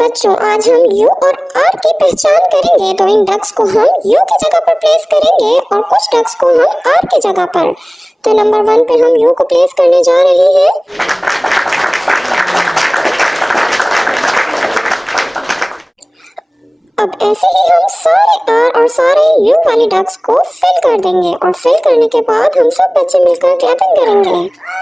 बच्चों, आज हम यू और आर की पहचान करेंगे। तो इन डक्स को हम यू की जगह पर प्लेस करेंगे और कुछ डक्स को हम आर की जगह पर। तो नंबर 1 पे हम यू को प्लेस करने जा रहे हैं। अब ऐसे ही हम सारे आर और सारे यू वाले डक्स को फिल कर देंगे और फिल करने के बाद हम सब बच्चे मिलकर क्लैपिंग करेंगे।